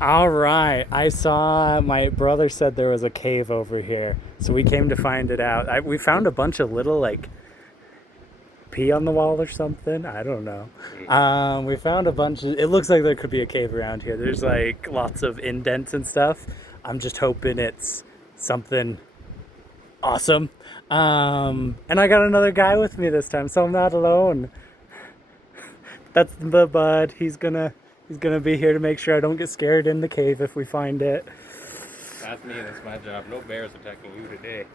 All right. I saw my brother said there was a cave over here, so we came to find it out. We found a bunch of little like pee on the wall or something. I don't know. Mm. We found a bunch of. It looks like there could be a cave around here. There's like lots of indents and stuff. I'm just hoping it's something awesome. And I got another guy with me this time, so I'm not alone. That's the bud. He's gonna be here to make sure I don't get scared in the cave if we find it. That's me. That's my job. No bears attacking you today.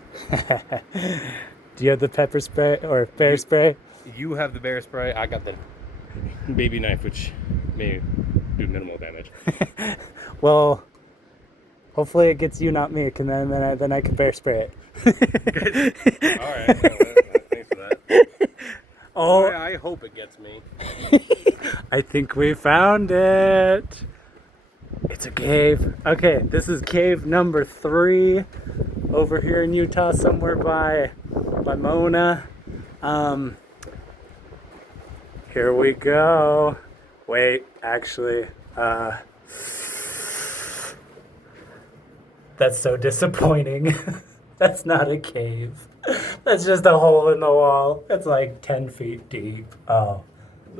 Do you have the pepper spray or bear You spray? you have the bear spray. I got the baby knife, which may do minimal damage. Well, hopefully it gets you, not me, and then I can bear spray Good. it. All right. Well, thanks for that. Oh, I hope it gets me. I think we found it. It's a cave. Okay, this is cave number 3 over here in Utah, somewhere by Mona. Um, Here we go. Wait, actually, that's so disappointing. That's not a cave. That's just a hole in the wall. It's like 10 feet deep. Oh.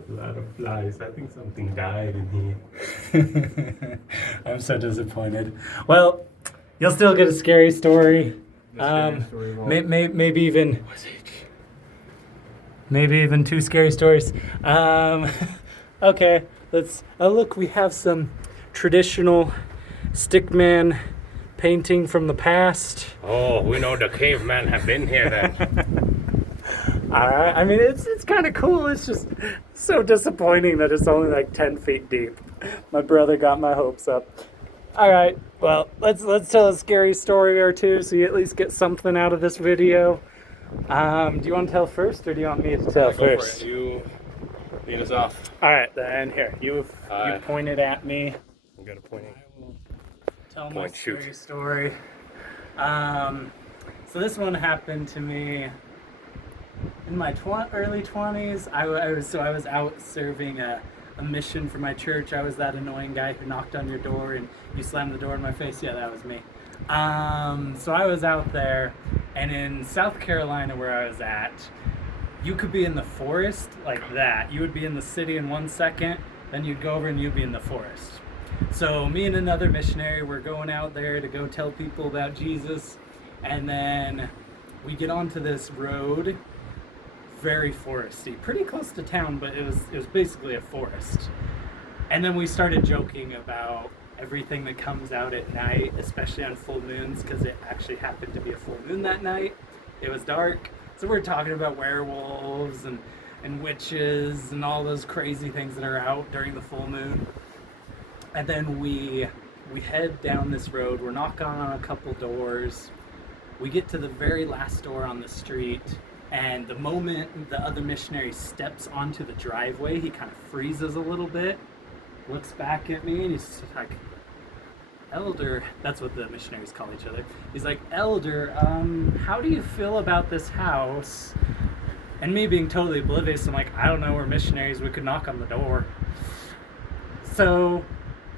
A lot of flies. I think something died in here. I'm so disappointed. Well, you'll still get a scary story. The scary story won't. Maybe even 2 scary stories. Okay, let's. Oh, look, we have some traditional stickman painting from the past. Oh, we know the cavemen have been here then. I mean, it's kind of cool. It's just so disappointing that it's only like 10 feet deep. My brother got my hopes up. All right, well, let's tell a scary story or two so you at least get something out of this video. Do you want to tell first, or do you want me to tell Go for first? it. You lead us off. All right, then here you Uh, pointed at me. I'm good at pointing. I will tell my Point, shoot. scary story. Um, so this one happened to me in my early 20s. I was out serving a mission for my church. I was that annoying guy who knocked on your door and you slammed the door in my face. Yeah, that was me. So I was out there, and in South Carolina where I was at, you could be in the forest like that. You would be in the city in 1 second, then you'd go over and you'd be in the forest. So me and another missionary were going out there to go tell people about Jesus, and then we get onto this road, very foresty, pretty close to town, but it was basically a forest. And then we started joking about everything that comes out at night, especially on full moons, because it actually happened to be a full moon that night. It was dark, so we're talking about werewolves and witches and all those crazy things that are out during the full moon. And then we head down this road. We're knocking on a couple doors. We get to the very last door on the street, and the moment the other missionary steps onto the driveway, he kind of freezes a little bit, looks back at me, and he's like, "Elder," that's what the missionaries call each other. He's like, "Elder, how do you feel about this house?" And me being totally oblivious, I'm like, "I don't know, we're missionaries, we could knock on the door." So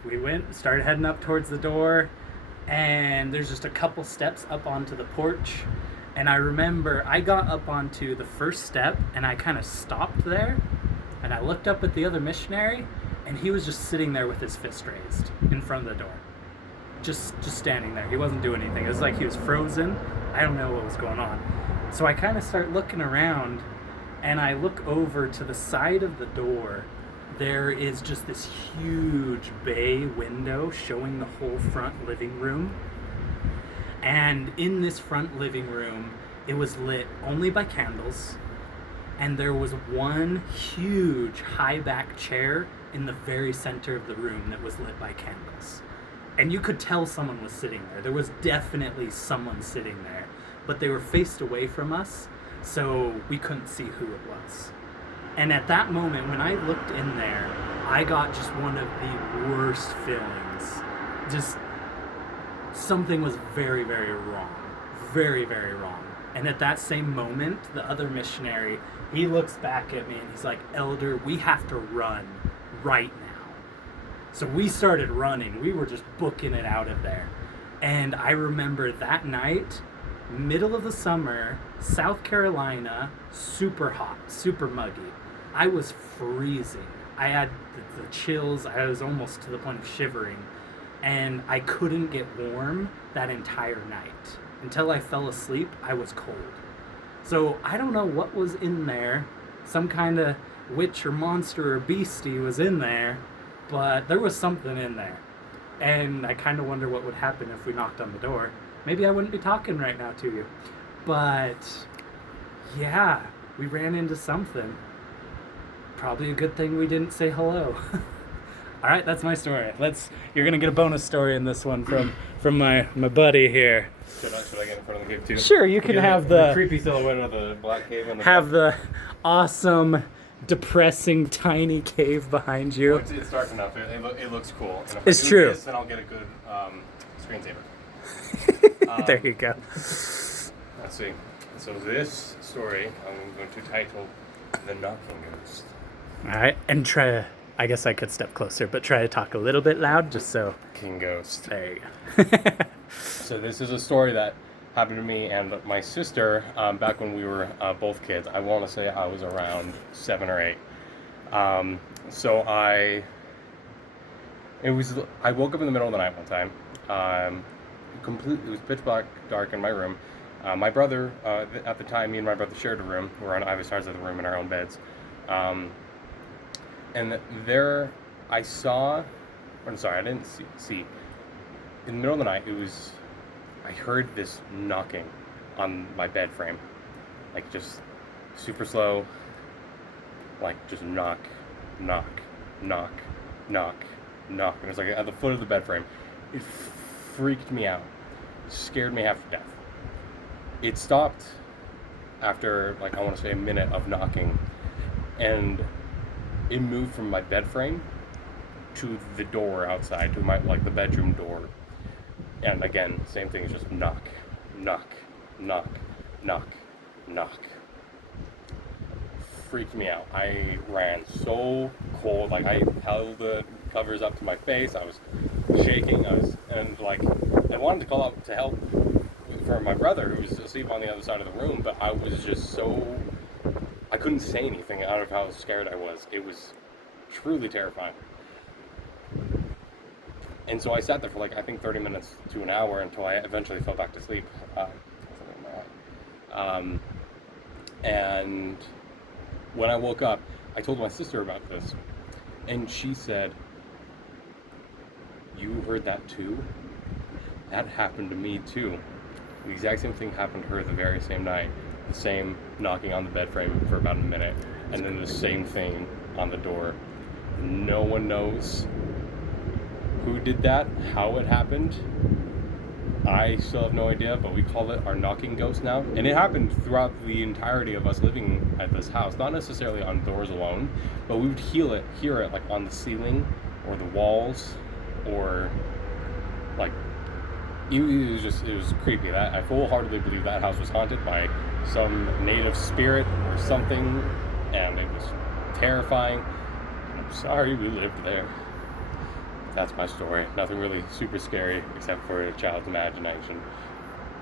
we started heading up towards the door, and there's just a couple steps up onto the porch. And I remember I got up onto the first step, and I kind of stopped there, and I looked up at the other missionary, and he was just sitting there with his fist raised in front of the door. Just standing there. He wasn't doing anything. It was like he was frozen. I don't know what was going on. So I kind of start looking around, and I look over to the side of the door. There is just this huge bay window showing the whole front living room. And in this front living room, it was lit only by candles. And there was one huge high back chair in the very center of the room that was lit by candles. And you could tell someone was sitting there. There was definitely someone sitting there. But they were faced away from us, so we couldn't see who it was. And at that moment, when I looked in there, I got just one of the worst feelings. Just something was very, very wrong. Very, very wrong. And at that same moment, the other missionary, he looks back at me and he's like, "Elder, we have to run right now." So we started running. We were just booking it out of there. And I remember that night, middle of the summer, South Carolina, super hot, super muggy. I was freezing. I had the chills. I was almost to the point of shivering. And I couldn't get warm that entire night. Until I fell asleep, I was cold. So I don't know what was in there. Some kind of witch or monster or beastie was in there, but there was something in there. And I kind of wonder what would happen if we knocked on the door. Maybe I wouldn't be talking right now to you. But yeah, we ran into something. Probably a good thing we didn't say hello. All right, that's my story. You're gonna get a bonus story in this one from my buddy here. Should I get in front of the cave too? Sure, you can have the creepy silhouette of the black cave on the have the awesome, depressing, tiny cave behind you. Well, it's dark enough. It looks cool. And if It's I do true. This, then I'll get a good screensaver. There you go. Let's see. So this story I'm going to title "The Knocking Ghost." All right, and I guess I could step closer, but try to talk a little bit loud, just so. King Ghost. There you go. So this is a story that happened to me and my sister back when we were both kids. I want to say I was around 7 or 8. So I woke up in the middle of the night one time. It was pitch black, dark in my room. My brother, at the time, me and my brother shared a room. We were on either sides of the room in our own beds. And there I didn't see. In the middle of the night, I heard this knocking on my bed frame. Like just super slow, like just knock, knock, knock, knock, knock. And it was like at the foot of the bed frame. It freaked me out. Scared me half to death. It stopped after, like, I want to say a minute of knocking. And it moved from my bed frame to the door outside, to the bedroom door. And again, same thing, it's just knock, knock, knock, knock, knock. Freaked me out. I ran so cold, like I held the covers up to my face, I was shaking, I wanted to call out to help for my brother who was asleep on the other side of the room, but I was just I couldn't say anything out of how scared I was. It was truly terrifying. And so I sat there for I think 30 minutes to an hour until I eventually fell back to sleep. And when I woke up, I told my sister about this, and she said, "You heard that too? That happened to me too. The exact same thing happened to her the very same night. The same knocking on the bed frame for about a minute, and then the same thing on the door. No one knows who did that, how it happened. I still have no idea, but we call it our knocking ghost now. And it happened throughout the entirety of us living at this house, not necessarily on doors alone, but we would hear it like on the ceiling or the walls, or like it was creepy. That I full-heartedly believe that house was haunted by some native spirit or something, and it was terrifying. I'm sorry we lived there. That's my story. Nothing really super scary except for a child's imagination.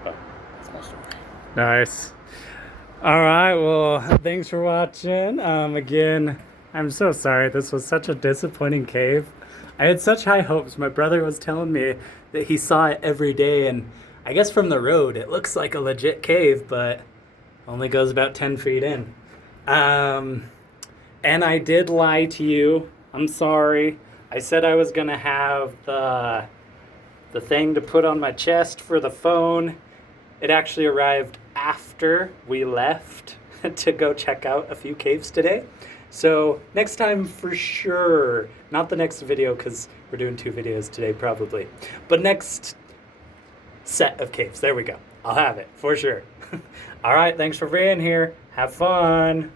But that's my story. Nice. All right, well, thanks for watching. Again, I'm so sorry. This was such a disappointing cave. I had such high hopes. My brother was telling me that he saw it every day, and I guess from the road it looks like a legit cave, but only goes about 10 feet in. And I did lie to you. I'm sorry. I said I was gonna have the thing to put on my chest for the phone. It actually arrived after we left to go check out a few caves today. So next time for sure, not the next video because we're doing 2 videos today probably, but next set of caves, there we go. I'll have it for sure. All right, thanks for being here. Have fun.